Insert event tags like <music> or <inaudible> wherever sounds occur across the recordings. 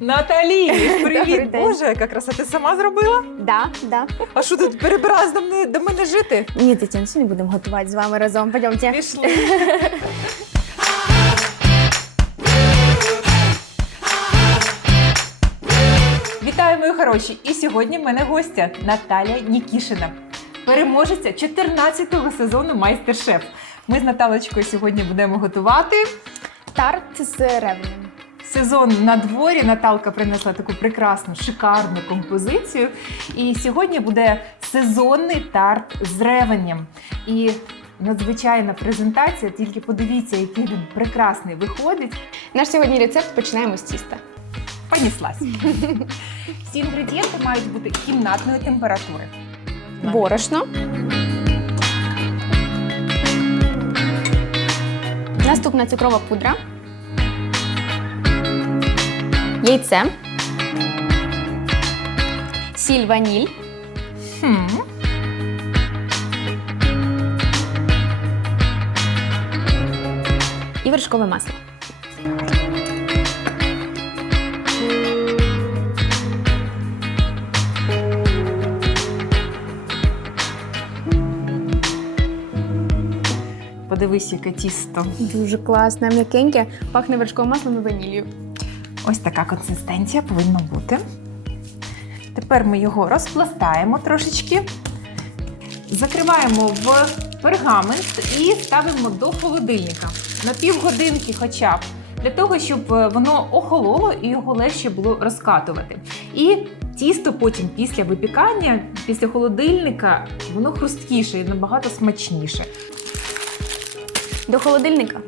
Наталі, <laughs> привіт! день. Боже, яка краса, ти сама зробила? Да, да. А що тут перебиралась до мене, до мене жити? Ні, Тетяна, сьогодні будемо готувати з вами разом. Пойдемте. Пішли. Вітаю, мої хороші! І сьогодні в мене гостя Наталя Нікішина, переможеця 14-го сезону Майстер-шеф. Ми з Наталочкою сьогодні будемо готувати. Тарт з ревнем. Сезон на дворі Наталка принесла таку прекрасну, шикарну композицію. І сьогодні буде сезонний тарт з ревенем. І надзвичайна презентація. Тільки подивіться, який він прекрасний виходить. Наш сьогодні рецепт починаємо з тіста. Поніслась. Всі інгредієнти мають бути кімнатної температури. Борошно. Наступна цукрова пудра. Яйце. Сіль ваніль. Хм. і вершкове масло. Подивись, яке тісто. Дуже класне, м'якеньке, пахне вершковим маслом і ваніллю. Ось така консистенція повинна бути. Тепер ми його розпластаємо трошечки, закриваємо в пергамент і ставимо до холодильника на півгодинки хоча б. Для того, щоб е, воно охололо і його легше було розкатувати. І тісто потім після випікання, після холодильника, воно хрусткіше і набагато смачніше. До холодильника.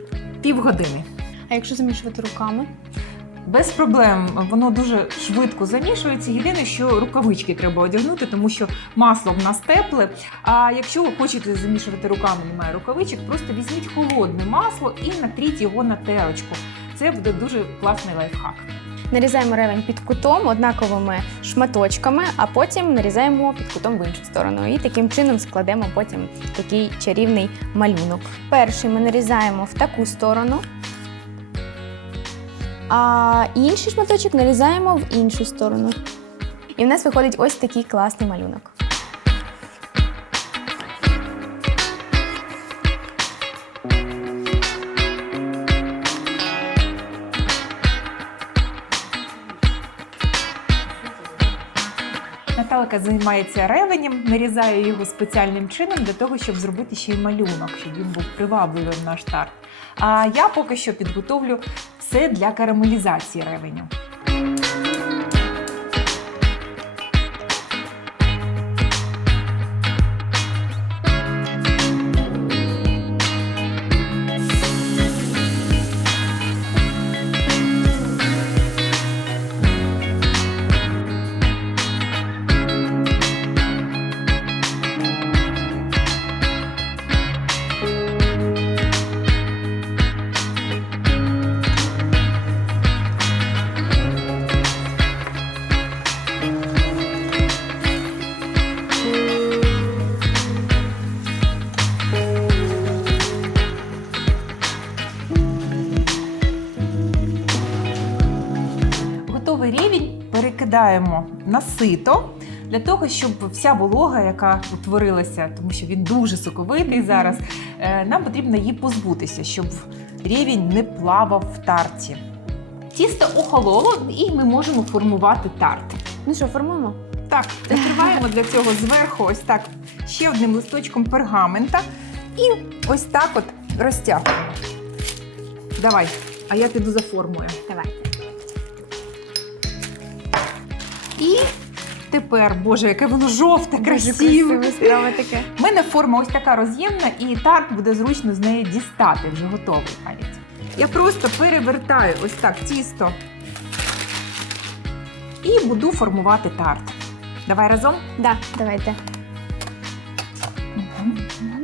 Півгодини. А якщо замішувати руками? Без проблем, воно дуже швидко замішується. Єдине, що рукавички треба одягнути, тому що масло в нас тепле. А якщо ви хочете замішувати руками, немає рукавичок, просто візьміть холодне масло і натріть його на терочку. Це буде дуже класний лайфхак. Нарізаємо ревень під кутом однаковими шматочками, а потім нарізаємо під кутом в іншу сторону. І таким чином складемо потім такий чарівний малюнок. Перший ми нарізаємо в таку сторону, а інший шматочок нарізаємо в іншу сторону. І в нас виходить ось такий класний малюнок. Наталка займається ревенем, нарізає його спеціальним чином для того, щоб зробити ще й малюнок, щоб він був привабливим наш тарт. А я поки що підготовлю все для карамелізації ревеню. Перекидаємо на сито для того, щоб вся волога, яка утворилася, тому що він дуже соковитий зараз, е, нам потрібно її позбутися, щоб рівень не плавав в тарті. Тісто охололо, і ми можемо формувати тарт. Ну що, формуємо? Так, накриваємо для цього зверху ось так ще одним листочком пергамента і ось так от розтягуємо. Давай, а я піду за формою. Давайте. І тепер, боже, яке воно жовте, красиве. красиве справа таке. У мене форма ось така роз'ємна, і тарт буде зручно з неї дістати, вже готовий навіть. Я просто перевертаю ось так тісто і буду формувати тарт. Давай разом. Да, давайте. Для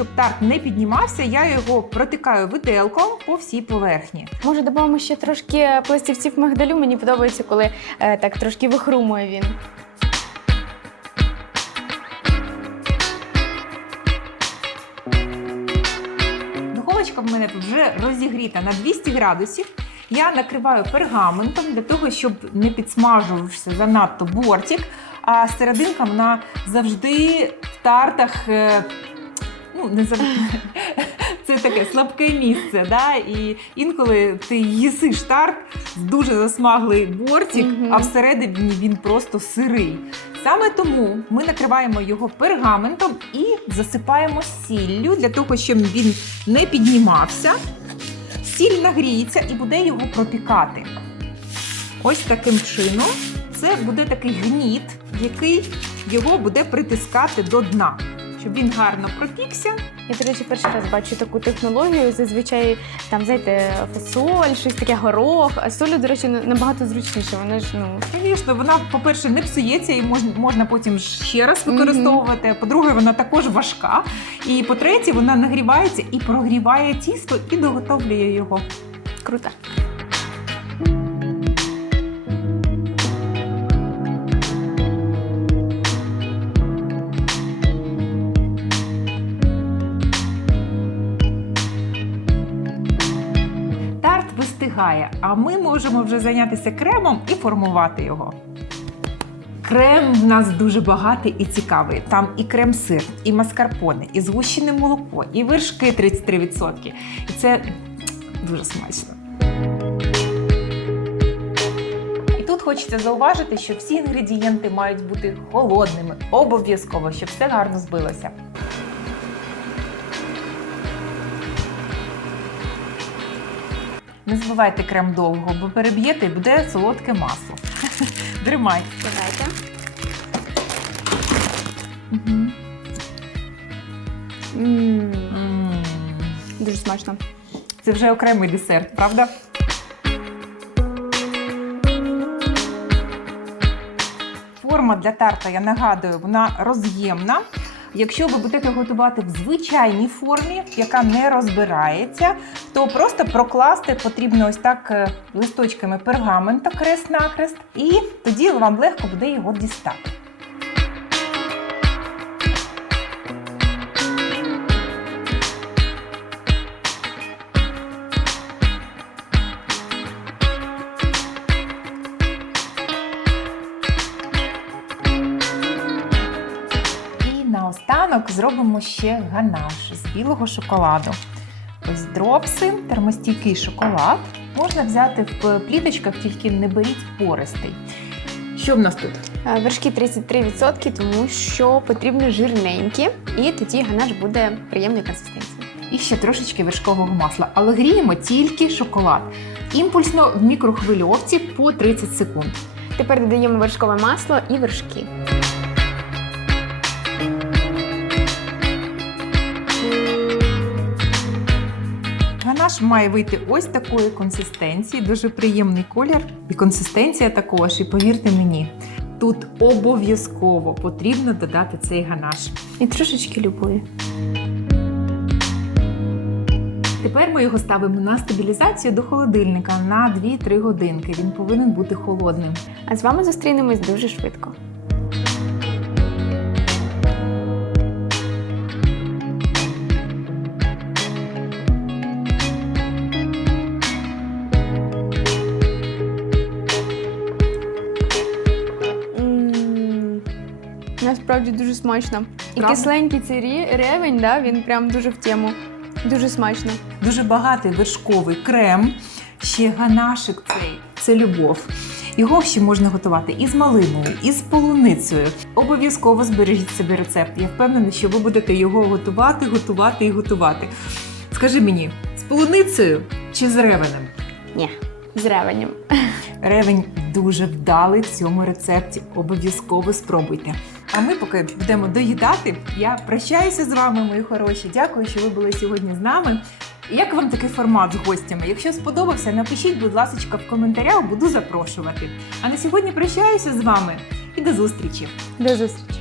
щоб тарт не піднімався, я його протикаю виделком по всій поверхні. Може, додамо ще трошки пластівців мигдалю. Мені подобається, коли е, так трошки вихрумує він. Духовочка в мене тут вже розігріта на 200 градусів. Я накриваю пергаментом для того, щоб не підсмажувався занадто бортик, а серединка вона завжди в тартах е, Ну, не завжди. <laughs> Це таке слабке місце. Да? І інколи ти їсиш тарт, дуже засмаглий бортик, а всередині він просто сирий. Саме тому ми накриваємо його пергаментом і засипаємо сіллю для того, щоб він не піднімався. Сіль нагріється і буде його пропікати. Ось таким чином це буде такий гніт, який його буде притискати до дна, щоб він гарно пропікся. Я, до речі, перший раз бачу таку технологію. Зазвичай там, знаєте, фасоль, щось таке горох. А солю, до речі, набагато зручніше. Вона ж ну Звісно, вона, по-перше, не псується і можна, можна потім ще раз використовувати. По-друге, вона також важка. І по-третє, вона нагрівається і прогріває тісто і доготовлює його. круто. Вистигає, а ми можемо вже зайнятися кремом і формувати його. Крем в нас дуже багатий і цікавий. Там і крем-сир, і маскарпоне, і згущене молоко, і вершки 33%. І це дуже смачно. І тут хочеться зауважити, що всі інгредієнти мають бути холодними, обов'язково, щоб все гарно збилося. Не збивайте крем довго, бо переб'єте і буде солодке масло. <laughs> Тримай. Давайте. Мгм. М, М. Дуже смачно. Це вже окремий десерт, правда? Форма для тарта, я нагадую, вона роз'ємна. Якщо ви будете готувати в звичайній формі, яка не розбирається, то просто прокласти потрібно ось так е, листочками пергамента крест-накрест, і тоді вам легко буде його дістати. Наостанок зробимо ще ганаш з білого шоколаду. Ось дропси, термостійкий шоколад. Можна взяти в пліточках, тільки не беріть пористий. Що в нас тут? Е, Вершки 33%, тому що потрібно жирненькі, і тоді ганаш буде приємної консистенції. І ще трошечки вершкового масла, але гріємо тільки шоколад. Імпульсно в мікрохвильовці по 30 секунд. Тепер додаємо вершкове масло і вершки. Ганаш має вийти ось такої консистенції, дуже приємний колір. І консистенція також. І повірте мені, тут обов'язково потрібно додати цей ганаш. І трошечки любові. Тепер ми його ставимо на стабілізацію до холодильника на 2-3 годинки. Він повинен бути холодним. А з вами зустрінемось дуже швидко. Насправді дуже смачно. І Правда? кисленький цей рі- ревень, да, він прям дуже в тему. Дуже смачно. Дуже багатий вершковий крем, ще ганашик цей це любов. Його ще можна готувати і з малиною, і з полуницею. Обов'язково збережіть собі рецепт. Я впевнена, що ви будете його готувати, готувати і готувати. Скажи мені, з полуницею чи з ревенем? Ні, з ревенем. Ревень дуже вдалий в цьому рецепті. Обов'язково спробуйте. А ми поки будемо доїдати. Я прощаюся з вами, мої хороші. Дякую, що ви були сьогодні з нами. Як вам такий формат з гостями? Якщо сподобався, напишіть, будь ласка, в коментарях, буду запрошувати. А на сьогодні прощаюся з вами і до зустрічі! До зустрічі!